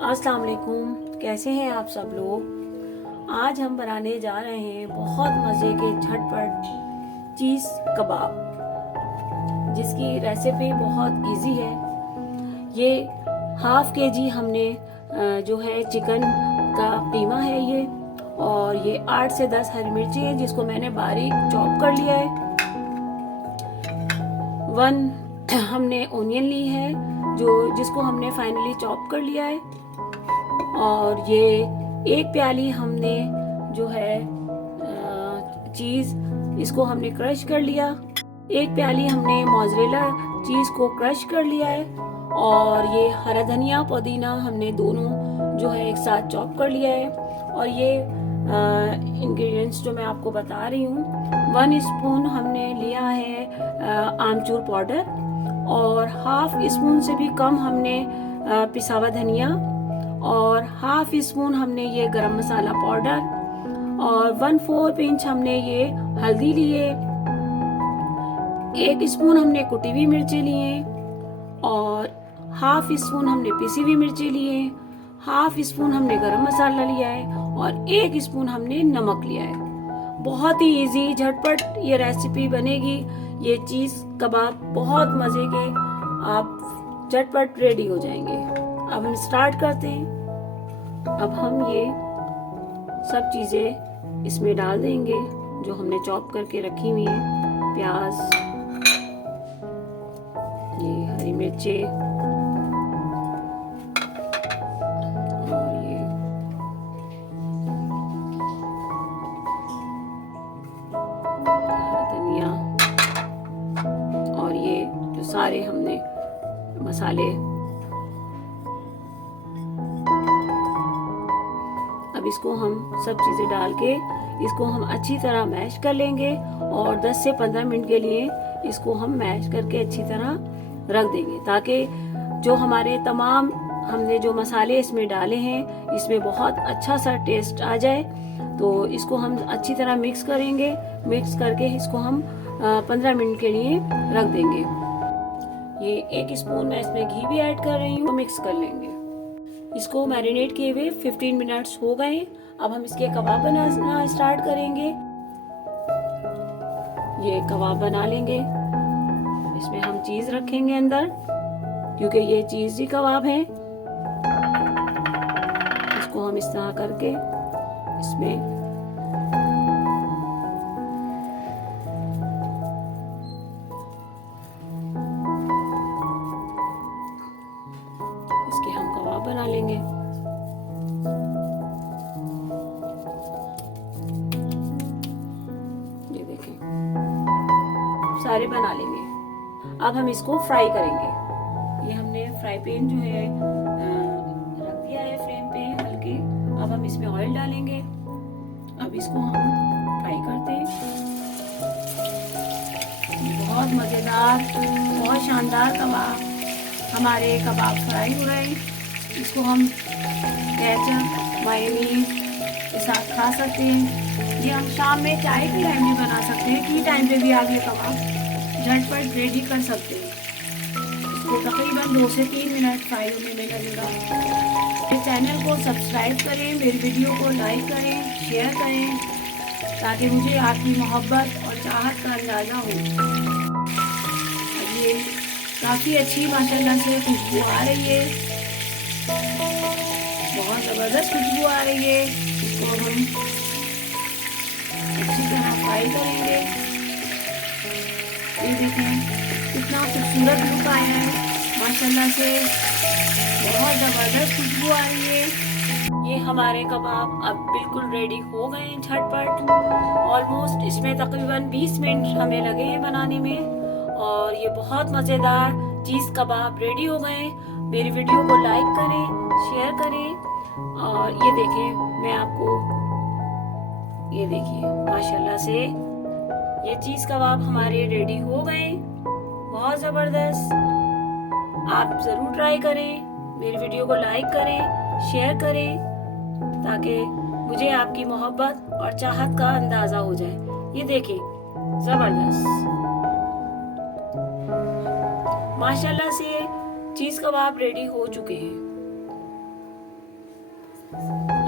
अस्सलाम वालेकुम, कैसे हैं आप सब लोग। आज हम बनाने जा रहे हैं बहुत मज़े के झटपट चीज़ कबाब, जिसकी रेसिपी बहुत इजी है। ये हाफ केजी हमने जो है चिकन का कीमा है ये, और ये 8 से 10 हरी मिर्ची है जिसको मैंने बारीक चॉप कर लिया है। 1 हमने ओनियन ली है जिसको हमने फाइनली चॉप कर लिया है, और ये 1 प्याली हमने जो है चीज़ इसको हमने क्रश कर लिया। 1 प्याली हमने मोज़रेला चीज़ को क्रश कर लिया है, और ये हरा धनिया पुदीना हमने दोनों जो है एक साथ चॉप कर लिया है। और ये इंग्रेडिएंट्स जो मैं आपको बता रही हूँ, 1 स्पून हमने लिया है आमचूर पाउडर, और हाफ स्पून से भी कम हमने पिसा हुआ धनिया, और हाफ स्पून हमने ये गरम मसाला पाउडर, और 1/4 इंच हमने ये हल्दी लिए, 1 स्पून हमने कुटी हुई मिर्ची लिए, और हाफ स्पून हमने पिसी हुई मिर्ची लिए, हाफ स्पून हमने गरम मसाला लिया है, और 1 स्पून हमने नमक लिया है। बहुत ही इजी झटपट ये रेसिपी बनेगी। ये चीज़ कबाब बहुत मज़े के आप झटपट रेडी हो जाएंगे। अब हम स्टार्ट करते हैं। अब हम ये सब चीज़ें इसमें डाल देंगे जो हमने चॉप करके रखी हुई हैं। प्याज, ये हरी मिर्चें, और ये हरा धनिया, और ये जो सारे हमने मसाले। अब इसको हम सब चीज़ें डाल के इसको हम अच्छी तरह मैश कर लेंगे, और 10 से 15 मिनट के लिए इसको हम मैश करके अच्छी तरह रख देंगे, ताकि जो हमारे तमाम हमने जो मसाले इसमें डाले हैं इसमें बहुत अच्छा सा टेस्ट आ जाए। तो इसको हम अच्छी तरह मिक्स करेंगे। मिक्स करके इसको हम 15 मिनट के लिए रख देंगे। ये 1 स्पून मैं इसमें घी भी ऐड कर रही हूँ। मिक्स कर लेंगे। इसको मैरिनेट किए हुए 15 मिनट्स हो गए। अब हम इसके कबाब बनाना स्टार्ट करेंगे। ये कबाब बना लेंगे। इसमें हम चीज रखेंगे अंदर, क्योंकि ये चीज ही कबाब है। इसको हम इस तरह करके इसमें इसके हम कबाब बना लेंगे। ये देखें, सारे बना लेंगे। अब हम इसको फ्राई करेंगे। ये हमने फ्राई पैन जो है रख दिया है फ्लेम पे हल्के। अब हम इसमें ऑयल डालेंगे। अब इसको हम फ्राई करते हैं। बहुत मजेदार, बहुत शानदार कबाब, हमारे कबाब फ्राई हो रहे हैं। इसको हम केचप, मायोनीज के साथ खा सकते हैं। ये हम शाम में चाय के टाइम भी बना सकते हैं। टी टाइम पे भी आप ये कबाब झटपट रेडी कर सकते हैं। इसको तकरीबन 2 से 3 मिनट फ्राई होने में लगेगा। मेरे चैनल को सब्सक्राइब करें, मेरी वीडियो को लाइक करें, शेयर करें, ताकि मुझे आपकी मोहब्बत और चाहत का अंदाज़ा हो। अब ये काफ़ी अच्छी माशाल्लाह से खुशबू आ रही है, बहुत ज़बरदस्त खुशबू आ रही है। इसको हम अच्छी तरह फ्राई करेंगे। ये देखें कितना खूबसूरत लुक आया है माशाल्लाह से, बहुत ज़बरदस्त खुशबू आ रही है। ये हमारे कबाब अब बिल्कुल रेडी हो गए हैं झटपट। ऑलमोस्ट इसमें तकरीबन 20 मिनट हमें लगे हैं बनाने में, और ये बहुत मज़ेदार चीज़ कबाब रेडी हो गए। मेरी वीडियो को लाइक करें, शेयर करें, और ये देखें मैं आपको, ये देखिए माशाल्लाह से ये चीज़ कबाब हमारे रेडी हो गए, बहुत ज़बरदस्त। आप ज़रूर ट्राई करें, मेरी वीडियो को लाइक करें, शेयर करें, ताकि मुझे आपकी मोहब्बत और चाहत का अंदाज़ा हो जाए। ये देखिए ज़बरदस्त माशाल्लाह से चीज़ कबाब रेडी हो चुके हैं। है।